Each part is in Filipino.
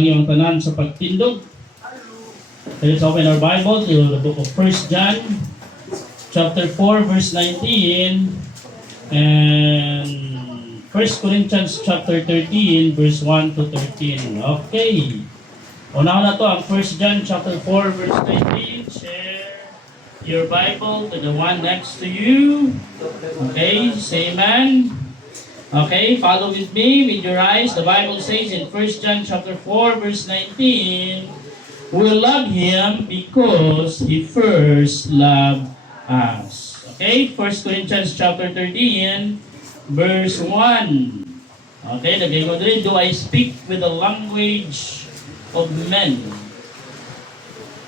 ang iyong tanan sa pagtindog. Let's open our Bible to the book of 1 John, chapter 4, verse 19, and 1 Corinthians chapter 13, verse 1 to 13. Okay. Una na to ang 1 John chapter 4, verse 19. Share your Bible to the one next to you. Okay, say amen. Okay, follow with me with your eyes. The Bible says in 1 John chapter 4, verse 19, we love Him because He first loved us. Okay, 1 Corinthians chapter 13, verse 1. Okay, lagay ko din, do I speak with the language of men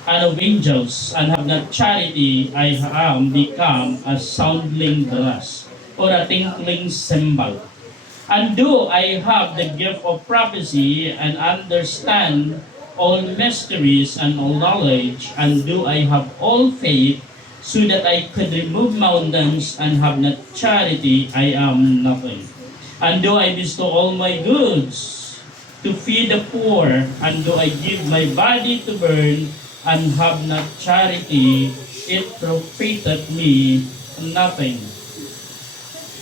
and of angels, and have not charity, I am become a sounding brass, or a tinkling cymbal. And do I have the gift of prophecy, and understand all mysteries and all knowledge, and do I have all faith, so that I could remove mountains, and have not charity, I am nothing. And do I bestow all my goods to feed the poor, and do I give my body to burn, and have not charity, it profiteth me nothing.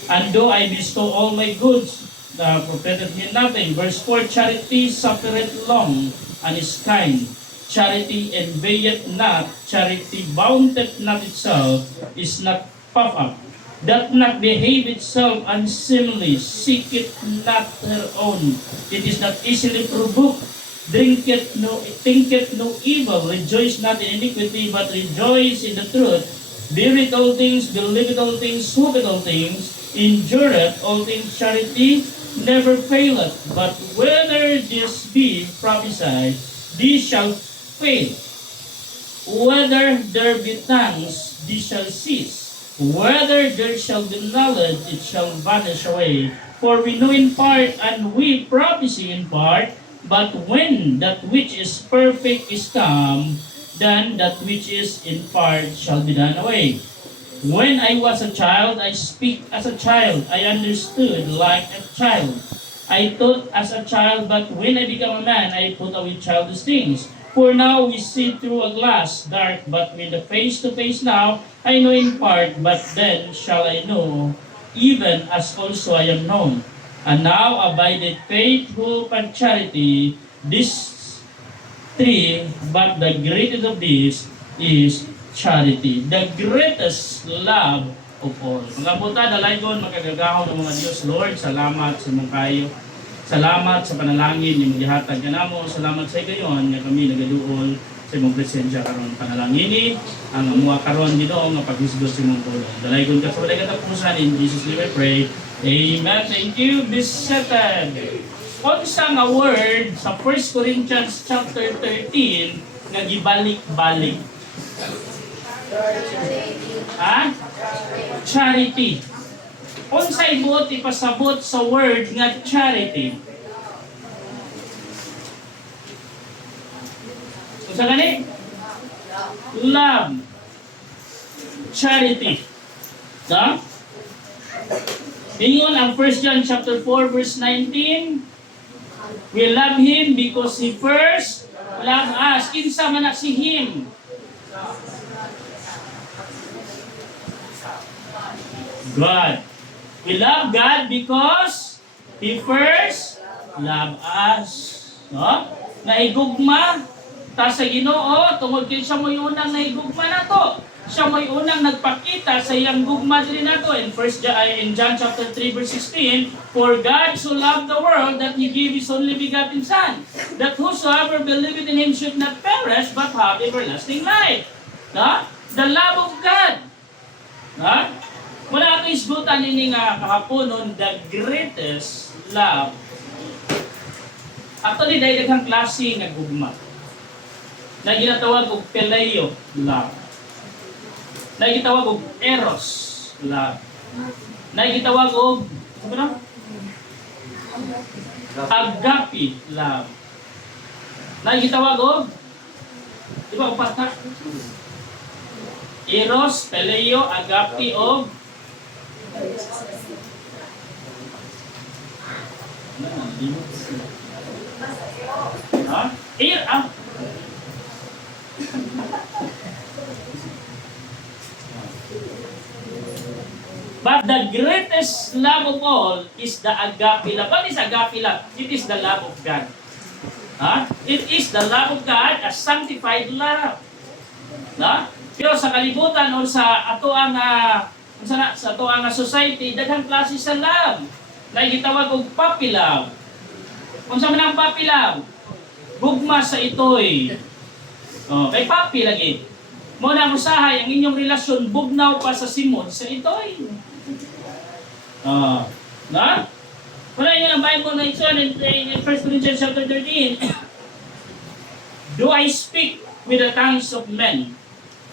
And do I bestow all my goods, profiteth me nothing. Verse 4, charity suffereth long, and is kind. Charity envieth not, charity vaunteth not itself, is not puffed up, doth not behave itself unseemly, seeketh not her own, it is not easily provoked, thinketh no evil, rejoice not in iniquity, but rejoice in the truth, beareth all things, believeth all things, hopeth all things, endureth all things. Charity never faileth, but whether this be prophesied, this shall fail. Whether there be tongues, this shall cease. Whether there shall be knowledge, it shall vanish away. For we know in part, and we prophesy in part, but when that which is perfect is come, then that which is in part shall be done away. When I was a child, I speak as a child, I understood like a child. I thought as a child, but when I become a man, I put away childish things. For now we see through a glass, dark, but with the face to face now, I know in part, but then shall I know, even as also I am known. And now abideth faith, hope, and charity, these three, but the greatest of these is charity. The greatest love of all. Mga buta, dalaygon, makagagahon ng mga Diyos. Lord, salamat sa mong kayo. Salamat sa panalangin yung gihatag ka namo. Salamat sa gayon nga kami nagaduol sa imong presensya karon. Panalangin ang amuha karon Ginoo nga paghisgot sa imong pulong. Dalaygon ka sa walay katapusan, in Jesus name I pray. Amen. Thank you. Be seated. Unsa nga word sa 1 Corinthians chapter 13 nga gibalik-balik? Charity. Unsa ibot ipasabot sa word nga charity? Unsa gani? Love. Charity. No? Ingon ang 1 John chapter 4 verse 19. We love Him because He first loved us. Kinsa man na si Him? God. We love God because He first loved us. No? Naigugma ta sa Ginoo tungod kay siya mo'y unang naigugma nato. Siya mo'y unang nagpakita sa iyang gugma din nato in John chapter 3 verse 16, for God so loved the world that He gave His only begotten Son, that whosoever believeth in Him should not perish but have everlasting life. No? The love of God. No? Wala ato isgutan ini nga kahaponon, the greatest love. Ato ni daghang klase nga gugma. Na ginatawag og phileo love. Na gitawag og eros love. Na gitawag og ano? Agape love. Na gitawag og di ba upat na? Eros, phileo, agape og ha? Ah? But the greatest love of all is the agape love. What is agape love? It is the love of God. Ha? It is the love of God, a sanctified love. Na? Pero sa kalibutan o sa ato ang sa ato ang society, daghang klase sa love. Na gitawag og puppy love. Unsa man ang puppy love? Gugma sa itoy. Oh, kay puppy lagi. Mo na usahay ang inyong relasyon bugnaw pa sa simod sa itoy. Na? Wala yun ang Bible na ito in 1 Corinthians chapter 13. Do I speak with the tongues of men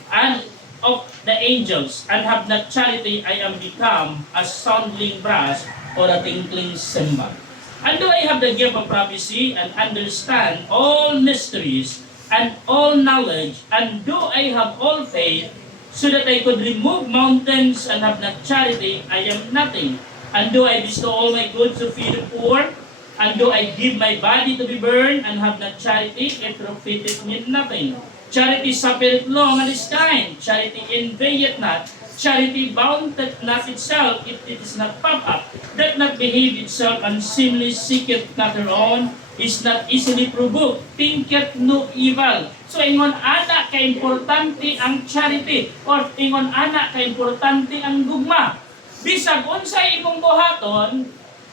and of the angels and have not charity, I am become a sounding brass or a tinkling cymbal. And do I have the gift of prophecy and understand all mysteries and all knowledge, and do I have all faith so that I could remove mountains and have not charity, I am nothing. And do I bestow all my goods to feed the poor? And do I give my body to be burned and have not charity? It profiteth me nothing. Charity suffereth long and is kind. Charity envieth not. Charity vaunteth not itself if it is not puffed up. Doth not behave itself unseemly, seeketh not her own, is not easily provoked, thinketh no evil. So ingon ana ka importante ang charity or ingon ana ka importante ang gugma. Bisag unsay imong buhaton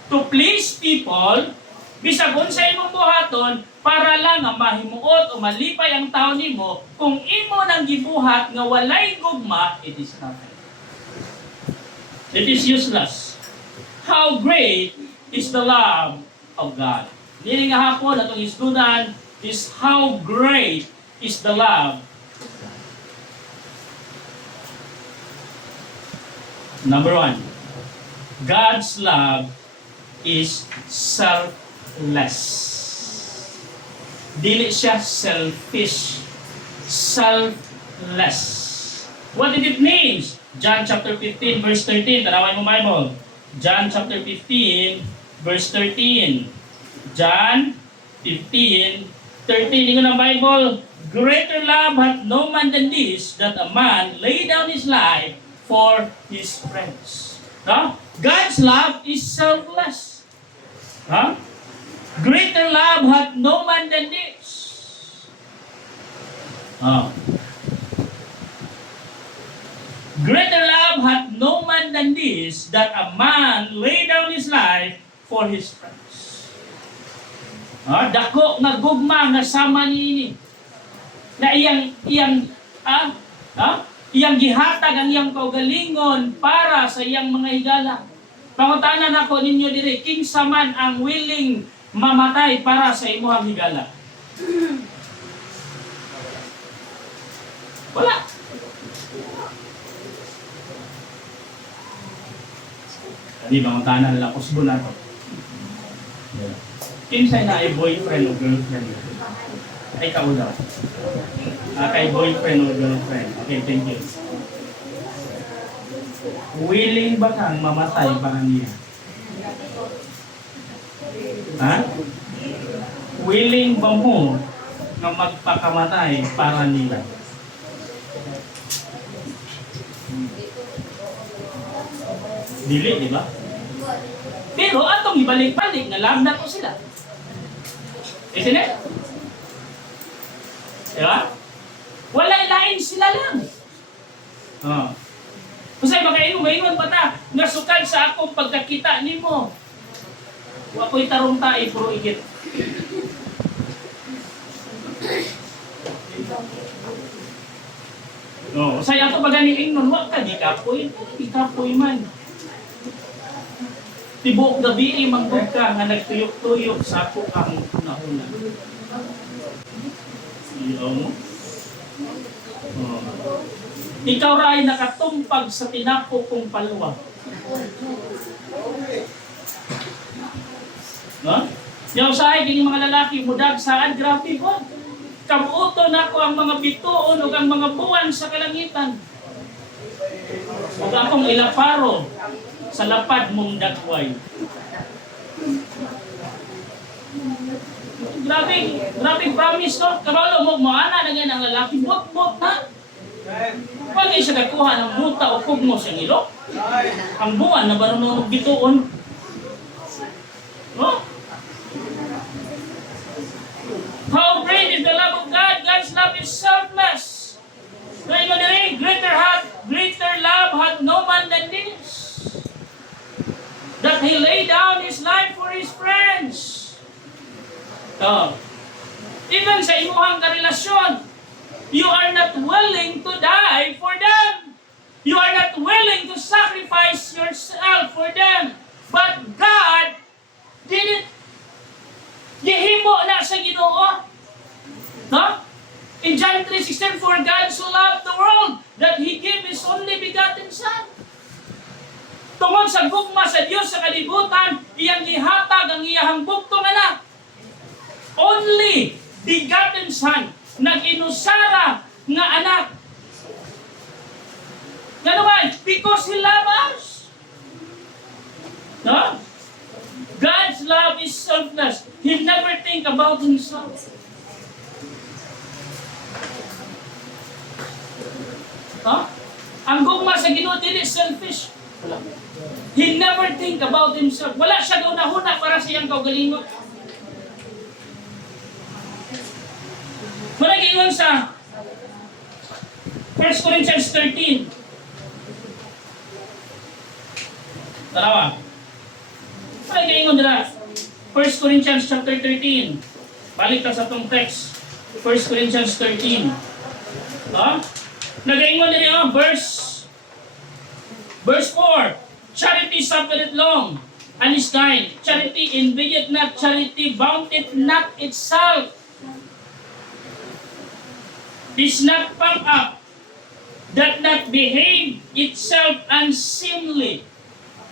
to please people, bisag unsay imong buhaton para lang nga mahimuot o malipay ang tao nimo, kung imo nang gibuhat nga walay gugma, it is nothing. It is useless. How great is the love of God. Dili nga hapon atong isdunan is how great is the love. Number 1, God's love is selfless. Dili siya selfish. Selfless. What did it mean? John chapter 15 verse 13. Tanaway mo Bible. John chapter 15 verse 13. John 15, 13. Ingon ang Bible, greater love hath no man than this, that a man lay down his life for his friends. No? God's love is selfless. Huh? Greater love hath no man than this. Greater love hath no man than this, that a man lay down his life for his friends. Dako nga gugma nga sama niini. Na iyang gihatag ang iyang kaugalingon para sa iyang mga higala. Pangutanan ako ninyo dire, kinsa man ang willing mamatay para sa imuhang higala? Wala. Di pangutanan lang kusbo na to. Kinsa na ay boyfriend o girlfriend? Ay kaulaw. Kay boyfriend o girlfriend. Okay, thank you. Willing ba kang mamatay para niya? Ha? Willing ba mo na magpakamatay para nila? Dili, di ba? Pero atong ibalik-balik na love na ko sila. Isn't it? Diba? Wala ilain sila lang. Kasi makainom pa ta, nasukad sa akong pagkakita nimo. Ako'y tarong tae, puro igit. Say ato paganing nun, wag ka, di kapoy man. Tibok gabi manggod ka nga nagtuyok-tuyok sa ako ang una-una. Iyaw mo? Ikaw ray nakatumpag sa tinapo kong paluwa. No? Yung sahay, yung mga lalaki, mudag saan, grabe ko. Kabuto na ko ang mga bituon o ang mga buwan sa kalangitan. O akong ilaparo sa lapad mong dagway. Grabe promise no. Kabalo mo ana na yan ang lalaki bot na. Pag siya kakuha ng buta o kugmo sa ilo. Ang buwan na barunong bituon. No? How great is the love of God? God's love is selfless. Kaya mo diri, greater love hath no man than this, that He laid down His life for His friends. Even sa imuhang karelasyon, you are not willing to die for them. You are not willing to sacrifice yourself for them. But God didn't. Gihimo na sa Ginoo. No? In John 3:16, for God so loved the world that He gave His only begotten Son. Tungod sa gugma sa Dios sa kalibutan, iyang gihatag ang iyahang bugtong anak. Only begotten Son, nag-inusara nga anak. Nga naman, because He loves us. No? God's love is selfless. He never think about Himself. Ang gugma sa Ginoo dili selfish. He never think about himself. Wala siya gauna-huna para sa iyang kaugalingon. Muna gingon sa 1 Corinthians 13. Dalawa. Muna gingon dira. 1 Corinthians chapter 13. Balik ta sa itong text. 1 Corinthians 13. Nagaingon nila verse 4. Charity suffereth long and is kind. Charity envieth not. Charity vaunteth not itself. Is not puffed up. Doth not behave itself unseemly.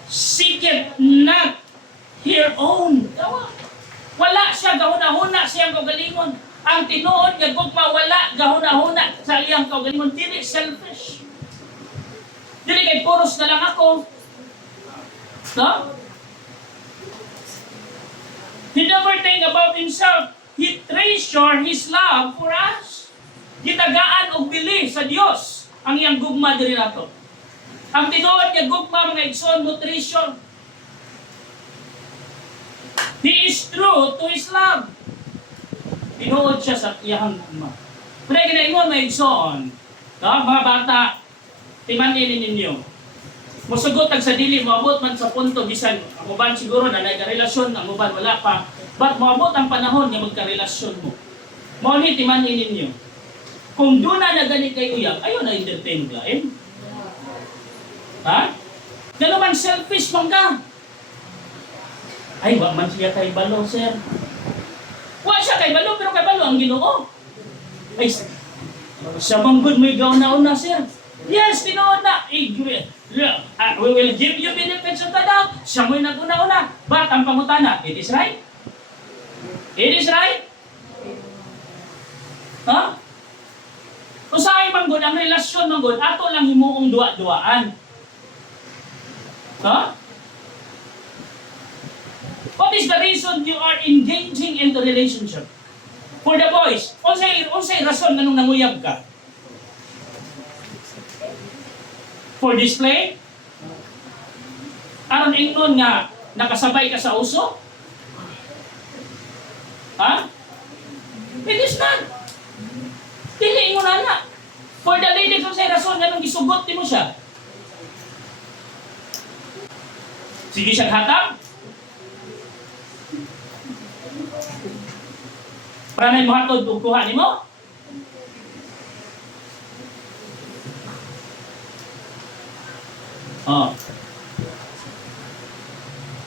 Seeketh not her own. Wala siya gahuna-huna siyang kagalingon. Ang tinuod nga gugma wala gahuna-huna sa iyang kaugalingon. Dili selfish. Dili kay puros na lang ako. No? He never think about himself. He treasure His love for us. Gitagaan og bili sa Dios ang iyang gugma diri nato. Ang tinuod nga gugma mga igsoon mo treasure. He is true to His love. Tinuod siya sa iyang gugma. Pero ginaingon may igsoon, mga bata, timanin ninyo. Musugot ang sa dili, moabot man sa punto, bisan ang uban siguro na nagkarelasyon, ang uban wala pa. But moabot ang panahon nga magkarelasyon mo. Mao ni timanin ninyo. Kung doon na gani kayo uyab, ayaw na entertain mo lain. Ha? Gano'n man selfish man ka. Ay, wag man siya kay balo, sir. Wa siya kay balo, pero kay balo ang Ginoo. Ay, sa manggod mo igaw-na-una, sir. Yes, tinuod na. We will give you benefits of the doubt. Siya mo'y nag-una-una. But ang pangutana, it is right? It is right? Ha? Usahay manggod, ang relasyon manggod, ato lang himuong duwa-duwaan. Ha? What is the reason you are engaging in the relationship? For the boys, unsay rason nganong nanguyab ka? For display? Aron ingnon nga nakasabay ka sa uso? Ha? It is not. Dili ingon ana. For the ladies, unsay rason nganong gisugot nimo siya? Sige siya hatag? Para na yung hatod o kuha ni mo?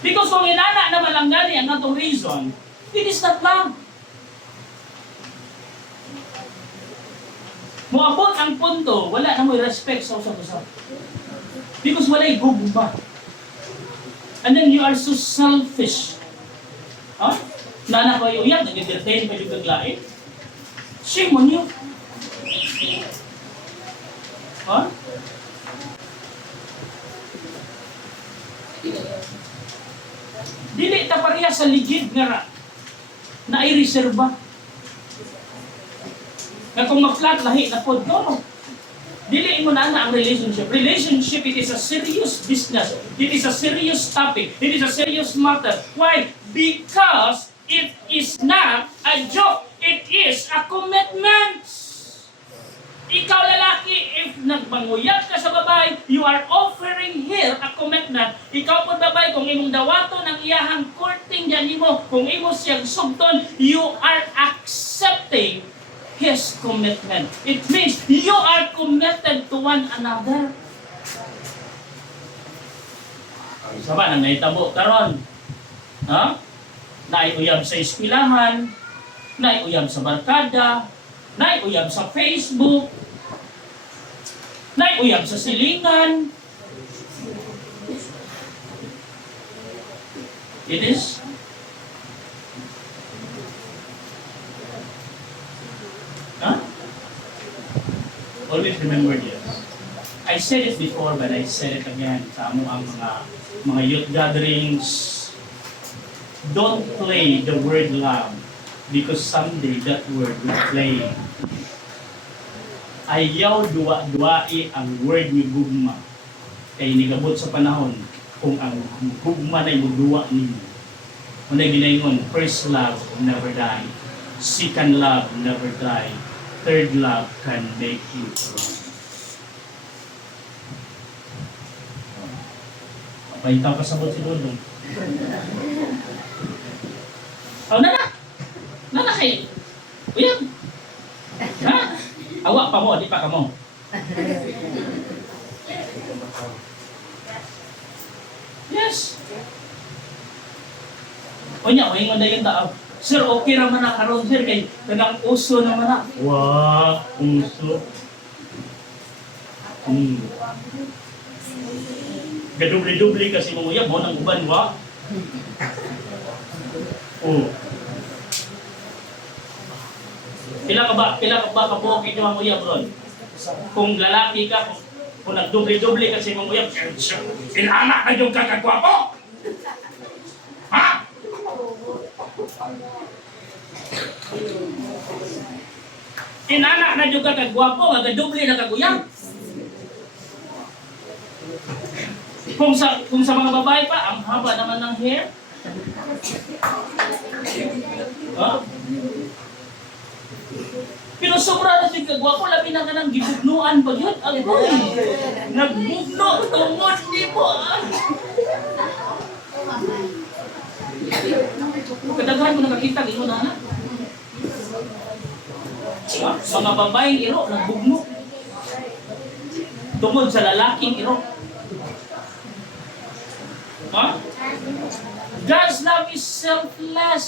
Because kung inana na malanggani ang atong reason, it is not love. Moabot ang punto, wala na mo'y respect sa usap-usap. Because wala'y gugma. And then you are so selfish. Nana ko yung iyak, nag-entertain pa yung kaglain. Shame on you. Dili ta pareha sa ligid nga ra. na i-reserva. Nga kung ma-flat, lahi na po. No. Diliin mo na ang relationship. Relationship, it is a serious business. It is a serious topic. It is a serious matter. Why? Because it is not a joke. It is a commitment. Ikaw lalaki, if nagbanguyab ka sa babae, you are offering here a commitment. Ikaw po babae, kung imong dawato ng iyahang courting dyan mo, kung imo siyang sugton, you are accepting his commitment. It means you are committed to one another. Saba nang naitabo karon. Ha? Naiuyab sa eskwelahan, naiuyab sa barkada, naiuyab sa Facebook, naiuyab sa silingan. It is always remember this. I said it before, but I said it again sa amo ang mga youth gatherings. Don't play the word love because someday that word will play. Ayaw duwa-duwai ang word ni gugma. Kay nigabot sa panahon kung ang gugma na imuduwa ninyo. Unay ginaingon, first love never die. Second love never die. Third love can make you strong. Pahintaw ka sabot si Dodong. Oh, nana! Nana kay! Uyab! Ha? Awa pa mo, di pa ka mo. Yes! O niya, uhingon na yung tao. Sir, okay naman na karon sir, kay kanang uso naman na. Wow, uso. Gadubli-dubli kasi mamuyab mo ng uban, wa? Oh. Pila ka ba kabuok ito mamuyab ron? Kung lalaki ka, kung nagdubli-dubli kasi mamuyab, inanak na yung kakagwapo! Ha? Inanak na juga kagwapo, agad-dubli na kaguyang. Kung sa mga babae pa, ang haba naman ng hair. Huh? Pero sobra na si kagwapo, labi na ka ng gibugnuan pa yun. Agoy! Nagbugno, tungod di mo. Kadaghan mo nakakita, ino na na. Mga babaeng iro, nagbugno. Tungod sa lalaking iro. Ha? God's love is selfless.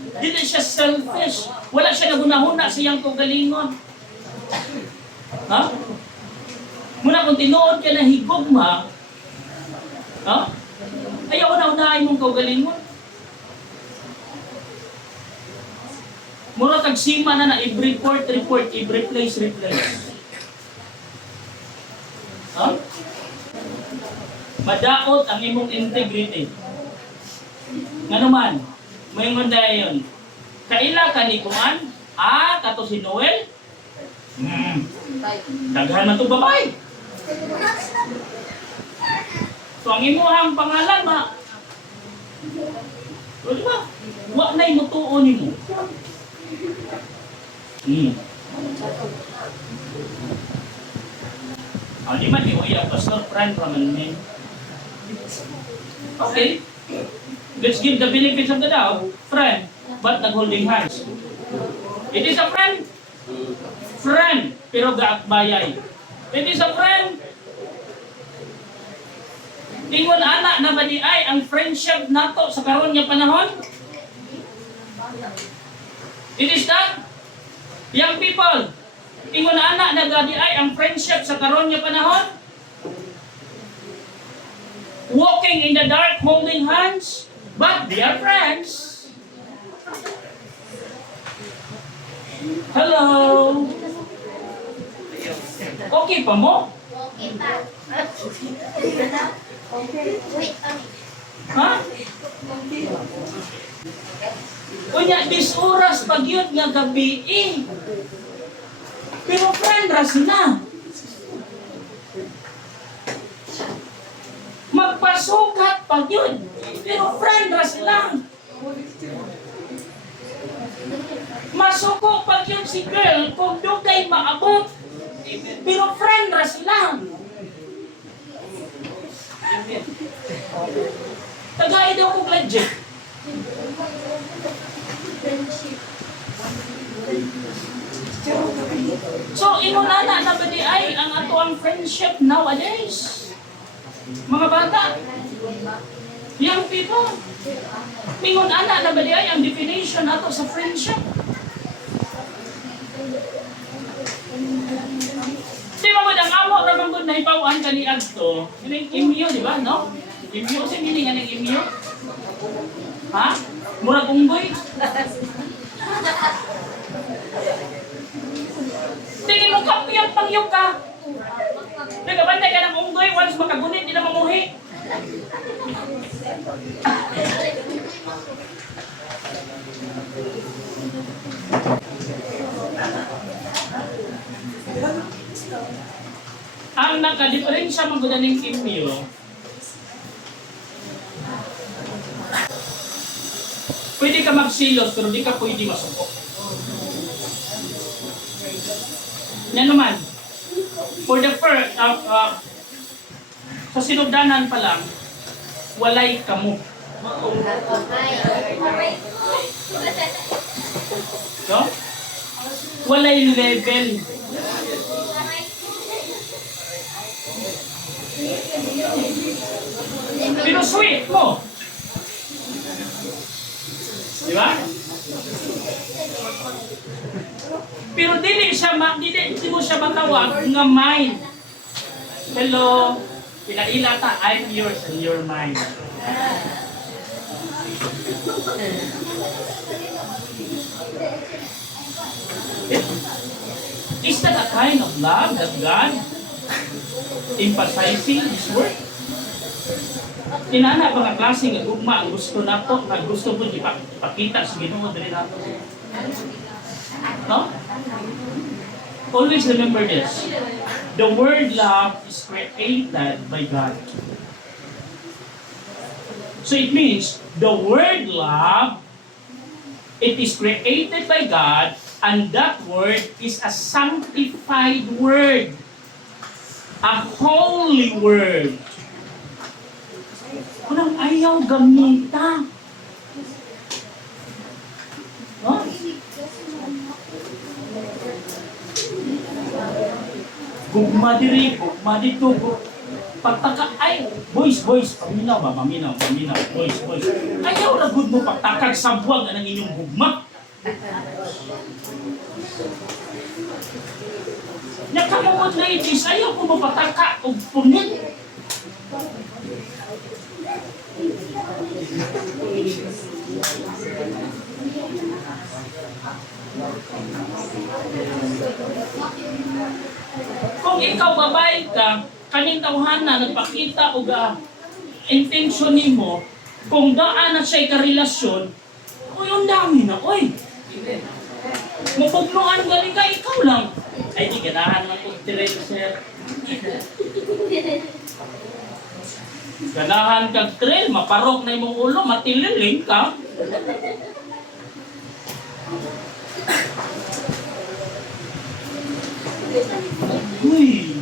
Dili siya selfish. Wala siya nagunahuna sa iyang kaugalingon. Ha? Muna kung tinuod ka na higugma, ha? Ayaw na unahin mong kaugalingon. Mura tagsima na every report, every place, replace. Ha? Madaot ang imong integrity. Nga naman, may ngunda yun. Kaila ka ni Kuman? Kato si Noel? Daghan man ito babay. So ang imuhang pangalan, o diba? Wa na'y mutuon ni mo. Di man di mo iya, Pastor Fran Raman. Okay. Let's give the benefits of the doubt. Friend, but nag-holding hands. It is a friend. Friend, pero gaakbayay. It is a friend. Ingon anak na ba di ay ang friendship nato sa karon nga panahon? It is that. Young people, ingon anak na ba di ay ang friendship sa karon nga panahon? Walking in the dark, holding hands. But they are friends. Hello. Okay pa mo? Okay pa. Okay. Wait, Ha? Kunya, 10 oras pag yun nga gabi eh. Pero friend, ras na. Magpasukat pag yun. Pero friend, ras lang. Masuko pag yun si girl kung dugay maabot. Pero friend, ras lang. Tagay daw kong legit. So, inunana na ba di ay ang ato ang friendship nowadays? Mga bata, young people, mingon ana na ba di ay ang definition nato sa friendship? Di ba mo ang amo ramang gud na ipawan kani adto? Ining imyo, di ba, no? Imyo sa meaning nga ng imyo? Ha? Murag unggoy? Tingin mo kampiyang pangyong ka. Nagabantay ka ng unggoy, once makagunit, di na mamuhi. Ang nakadiferensya magdaning imyo, pwede ka magsilos, pero di ka pwede masuko. Yan naman, for the first, sa sinugdanan pa lang, walay kamo. No? Walay level. Pero sweet mo. Di ba? Pero dili mo siya matawag nga mine. Hello, ila-ila ta, I'm yours and you're mine. Is that a kind of love that God emphasizing His word? Inana pa nga klase nga gugma ang gusto nato, nga gusto mo ipakita sa Ginoo diri nato. No? Always remember this. The word love is created by God. So it means the word love, it is created by God, and that word is a sanctified word. A holy word. Walang ayaw gamita. No? Gugma diri, gugma dito. Pagtaka, ay, boys, paminaw, boys. Ayaw na good mo pagtakag sa buwag ang inyong gugma. Nakamamot ladies, ayaw ko mapataka o punit. Kung ikaw babae ka, kaning tawhana nagpakita og intention nimo, kung daan na siya ka-relasyon, uy, ang dami na, uy. Mapugnuan galing ka, ikaw lang. Ay, di ganahan ng pagtirel, sir. Ganahan kag trail, maparok na imong ulo, matililing ka. Uy.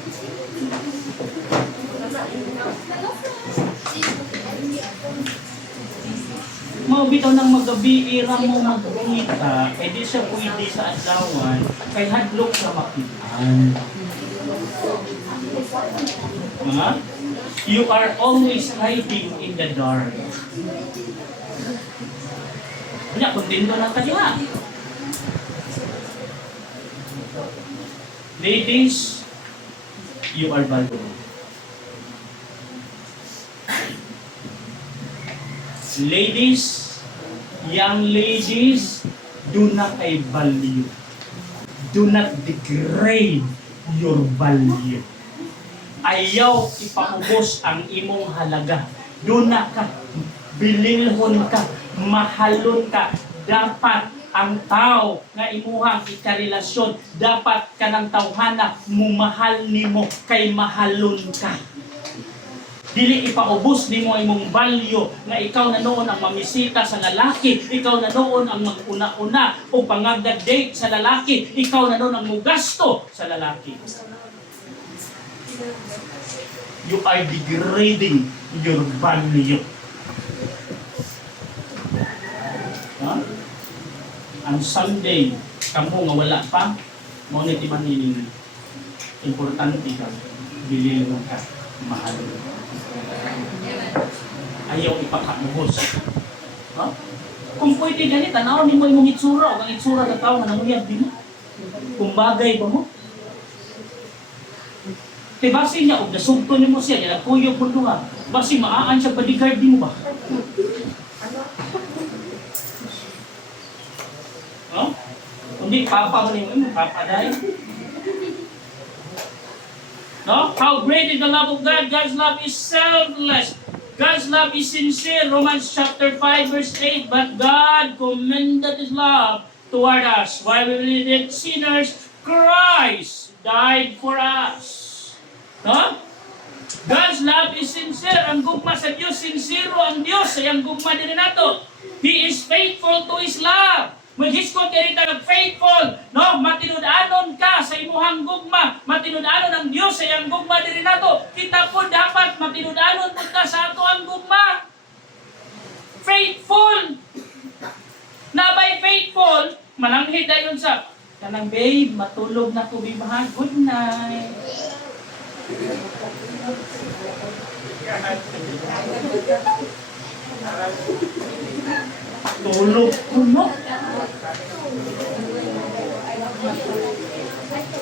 Mga bitaw ng magabi, ira mo magkita, eh di siya pwede sa adlawan, kay hadlok sa makitaan. Huh? You are always hiding in the dark. Kanya, kontento na ka diha. Ladies, you are valuable. Ladies, young ladies, do not I value. Do not degrade your value. Ayaw ipaubos ang imong halaga. Duna ka, bililhon ka, mahalon ka. Dapat ang tao nga imuhang ikarelasyon, dapat ka ng tawhana, mumahal nimo kay mahalon ka. Dili ipaubos nimo imong value nga ikaw na noon ang mamisita sa lalaki, ikaw na noon ang mag-una-una o pangagad-date sa lalaki, ikaw na noon ang mugasto sa lalaki. You are degrading your value. Huh? Ang Sunday, kamo nga wala pa, mo ni timan nining importante ka, bilhin mo ka, mahal mo. Ayaw ipakamuhos. Huh? Kung pwede ganit, tanaw ni mo imong itsura, o ang itsura na tao nga nanguyab din mo. Kung bagay ba mo. Kaya basi niya, kung nasugto niyo mo siya, yan ang kuyog mo nga. Basi maaan siya, bodyguard din mo ba? Huh? Kundi papa mo niyo, papa dahil. No? How great is the love of God? God's love is selfless. God's love is sincere. Romans chapter 5 verse 8. But God commended His love toward us. While we were yet sinners, Christ died for us. No? God's love is sincere. Ang gugma sa Diyos, sincero ang Diyos. Ay ang gugma din nato. He is faithful to His love. When His kontirita faithful, no, matinud-anon ka sa imuhang gugma, matinud-anon ang Dios sa iyang gugma diri nato. Kita po dapat matinud-anon pud ka sa ato ang gugma. Faithful. Na by faithful, mananghid dayon sa kanang babe, matulog na ko bibaha. Good night. Tulog ko no.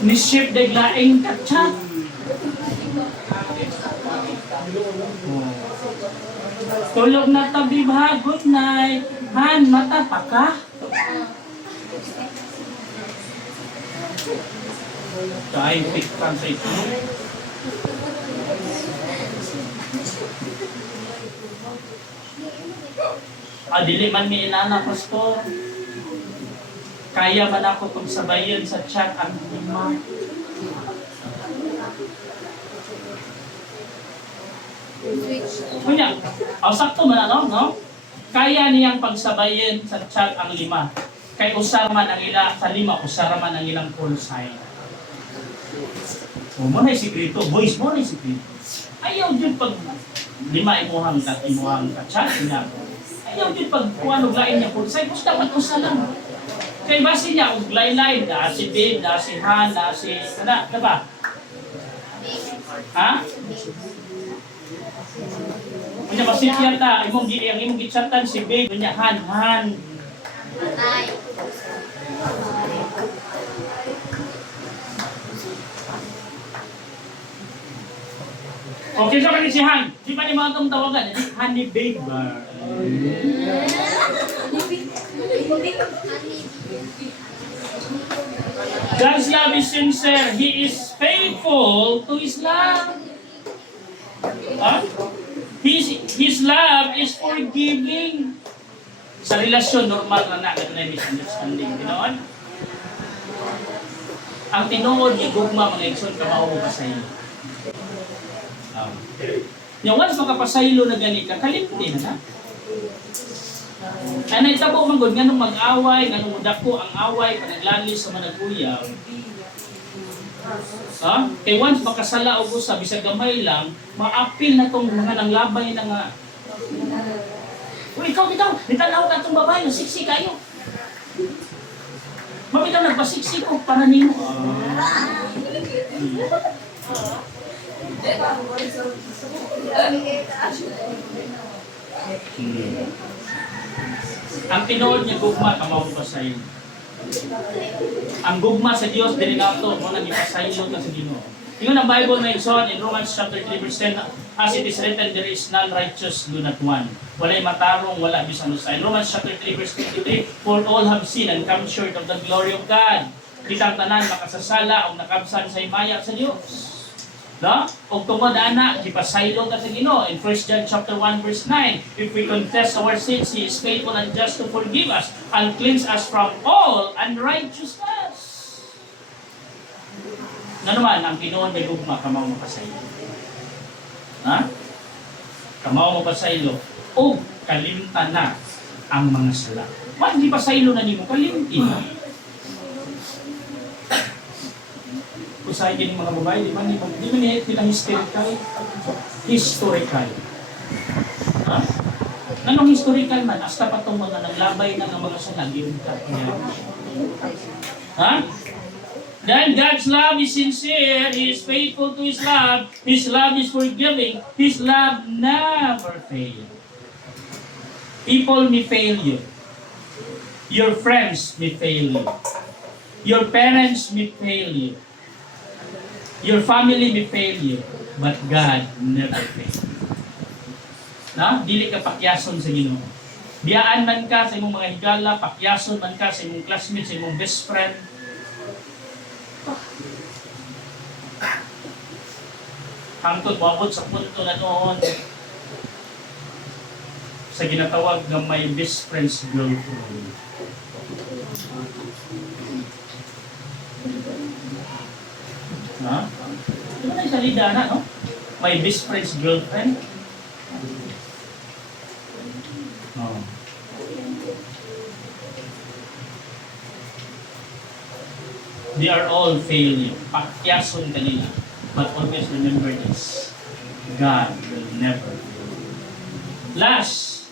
Ni Chef daglaing katsa. Tulog na tabi ba? Good night. Han, mata pa ka? Dahil pikkan sa ito. Dili man mi inana, pastor. Kaya man ako kung sabayan sa chat ang lima. Kunya, sakto man ano, no? Kaya niyang pagsabayan sa chat ang lima. Kay usara man ang ila sa lima, usara man ang ilang call sign. Mo na sikreto, voice mo na sikreto. Ayaw jud pag lima imuhang chat niya. Ayaw din pag kuha lain niya po. Say, basta dapat usa lang. Kay basi niya, kung lain-lain, na si Babe, na si Han, na si... Ano ba? Ha? Kanya masipyan ta, imong gichatan si Babe, kanya Han. Okay, so kasi si Han. Di ba ni mga itong tawagan? Han ni Babe ba? God's love is sincere. He is faithful to His love. Huh? His love is forgiving. Sa relasyon, normal na may misunderstanding. Ginoon? Ang tinuod ni gugma mga igsoon ka mauho ka sa iyo. Yung once makapasaylo na gani ka, kalimti na. Ano itabo man gud nganong mag-away, nganong mudako ang away panaglalis sa managuyaw. Kay once makasala og usa bisag gamay lang, maapil na tong mga nanglabay na nga. Uy, ikaw nitanaw ka tong babae, siksi kayo. Mabitaw nagpasiksi ko para nimo. Ang tinuod niya gugma, kamaw pa sa iyo. Ang gugma sa Dios dili nato mo nang ipasaylo ka sa Ginoo. Ingon ang Bible na igsoon in Romans chapter 3 verse 10, as it is written, there is none righteous, do not one. Walay matarong, wala bisan usa. In Romans chapter 3 verse 23, for all have sinned and come short of the glory of God. Kitang tanan makasasala o nakabsan sa himaya sa Dios. No? Kung tungod ana, gipasaylo ka sa Ginoo in 1 John chapter 1 verse 9. If we confess our sins, He is faithful and just to forgive us and cleanse us from all unrighteousness. Nga naman, ang Ginoo may gugma, kamaw mo pasaylo. Ha? Kamaw mo pasaylo. O kalimtan na ang mga sala. Wag di pasaylo na nimo kalimtin. Usay din mga babae, di man nila historical. Historical. Ha? Anong historical man? Hasta pa itong mga naglabay na ng mga sanagin ka. Ha? Then God's love is sincere, He is faithful to His love is forgiving, His love never fails. People may fail you. Your friends may fail you. Your parents may fail you. Your family may fail you, but God never fails. Na? Dili ka pakyason sa Ginoo. Biyaan man ka sa imong mga higala, pakyason man ka sa imong classmate, sa imong best friend. Hangtod moabot sa punto na noon sa ginatawag ng my best friend's girlfriend. Ha? Di ba na salida na, no? My best friend's girlfriend. Oh. They are all failure. Pakyason kanila. But always remember this. God will never fail. Last,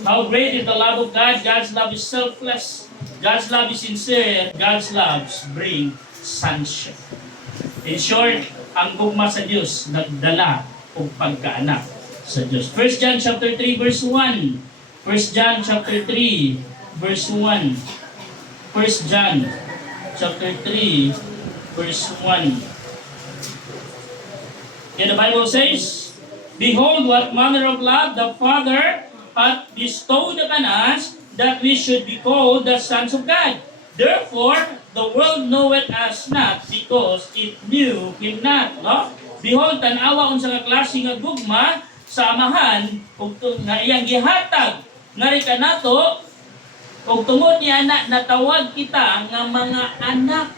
how great is the love of God? God's love is selfless. God's love is sincere. God's love brings sonship. In short, ang gugma sa Diyos nagdala og pagkaanak sa Diyos. 1 John chapter 3 verse 1. 1 John chapter 3 verse 1. 1 John chapter 3 verse 1. And the Bible says, behold what manner of love the Father hath bestowed upon us, that we should be called the sons of God. Therefore, the world knoweth us not, because it knew Him not. No? Behold, tanawa unsa nga klase nga gugma sa amahan, ug nga iyang gihatag ngari kanato, ug tungod niya natawag kita nga mga anak.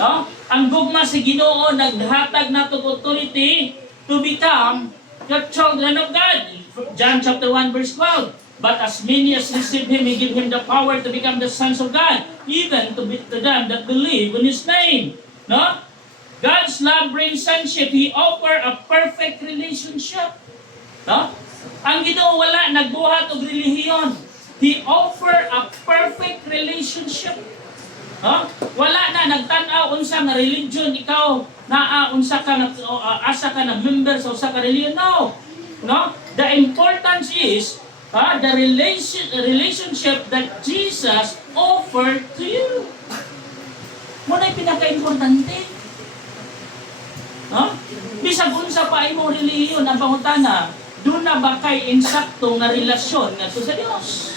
No? Ang gugma sa Ginoo naghatag nato authority to become the children of God. John chapter 1 verse 12. But as many as receive Him, He give Him the power to become the sons of God, even to them that believe in His name. No? God's love brings sonship. He offer a perfect relationship. No? Ang Ginoo wala nagbuhat og relihiyon. He offer a perfect relationship. No? Wala na nagtan-aw unsa nga religion ikaw naa unsa ka asa ka na member sa usa ka religion. No? The importance is the relationship that Jesus offered to you. Muna yung pinaka-importante. No? Bisag unsa pa imong relihiyon ang pangutana, doon na ba kay insakto nga relasyon nga sa Dios?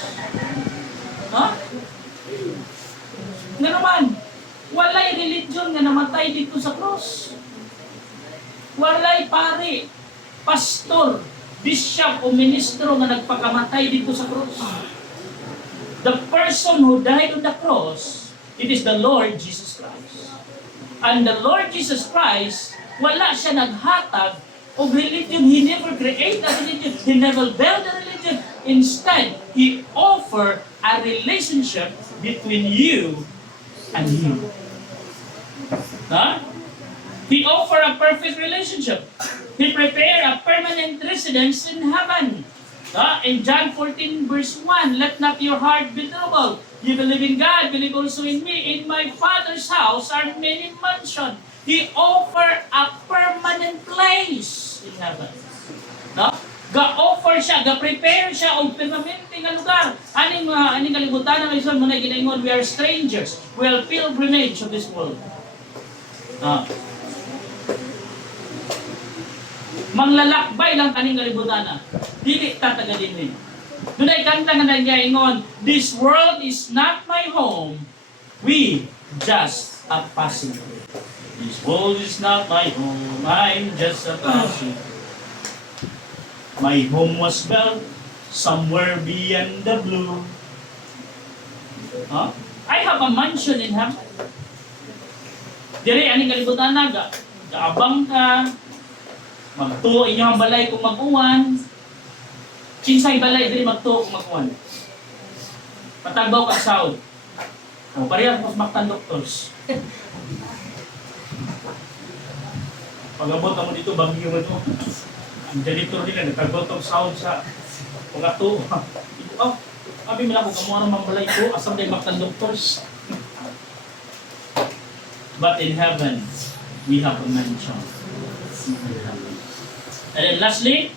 No? Nga naman, walay religion nga namatay dito sa cross. Walay pare, pastor, bishop o ministro nga nagpakamatay dito sa cross. The person who died on the cross, it is the Lord Jesus Christ. And the Lord Jesus Christ, wala siya naghatag o religion. He never created a religion. He never built a religion. Instead, He offered a relationship between you and Him. Huh? He offered a perfect relationship. He prepared a permanent residence in heaven. In John 14 verse 1, let not your heart be troubled. You believe in God, believe also in me. In my Father's house are many mansions. He offered a permanent place in heaven. No? Ga-offer siya, ga-prepare siya og permanente nga lugar. Aning kalibutan na ison mo na ginaingon, we are strangers. We are pilgrimage of this world. Manglalakbay lang kaning kalibutan na. Dili tataga din. Dunay kanta nga nagaingon, this world is not my home. We just are passing through. This world is not my home, I'm just a passing. My home was built somewhere beyond the blue. Huh? I have a mansion in heaven. Dire, aning kalibutan na, gaabang ka, magtuo inyong balay kung mag-uwan. Kinsay balay, dire magtuo kung mag-uwan. Patagbaw ka sahod. O, parehas mas maktan doctors. Pag-abot mo dito, bagyo mo ito. Ang janitor nila, nagtagbaw itong sahod sa pagkatuo. Oh, sabi mo lang kung kamuha ng balay ko, asam na yung maktan doctors. But in heaven, we have a mansion. And then lastly,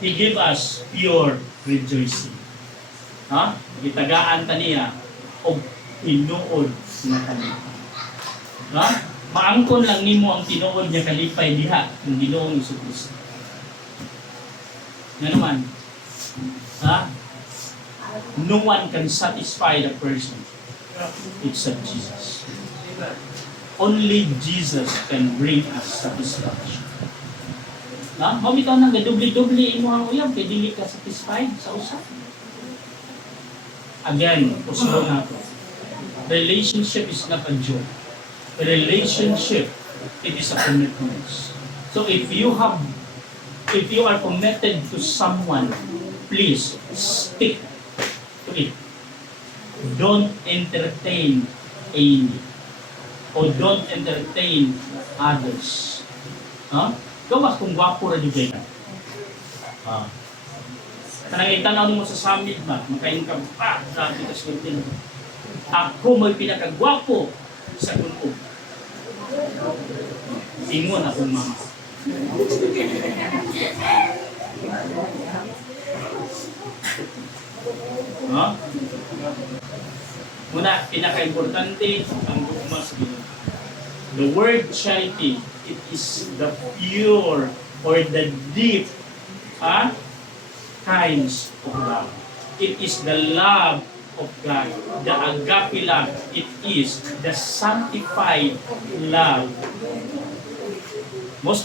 He gave us pure rejoicing. Ha? Itagaan ta niya o tinuod na kalipay. Ha? Maangkon lang nimo ang tinuod niya kalipay diha ng Ginoong Jesucristo. Nga naman, ha? No one can satisfy the person except Jesus. Only Jesus can bring us satisfaction. Na, mabitaw nang gadubli-dubli imo ang uyab kay dili ka satisfied sa usa. Again, usbo nato. Relationship is not a joke. A relationship, it is a commitment. So if you are committed to someone, please stick to it. Don't entertain any o don't entertain others. Huh? Gawas kung gwapo rin yung ka. Kanang itanaw mo sa summit ba, makain ka pa, grabe ka swerte. Ako may pinakagwapo sa kuno. Ingon akong mama. Ha? Muna, pinaka-importante ang gugma sa Ginoo. The word charity, it is the pure or the deep kinds of love. It is the love of God. The agape love, it is the sanctified love. Most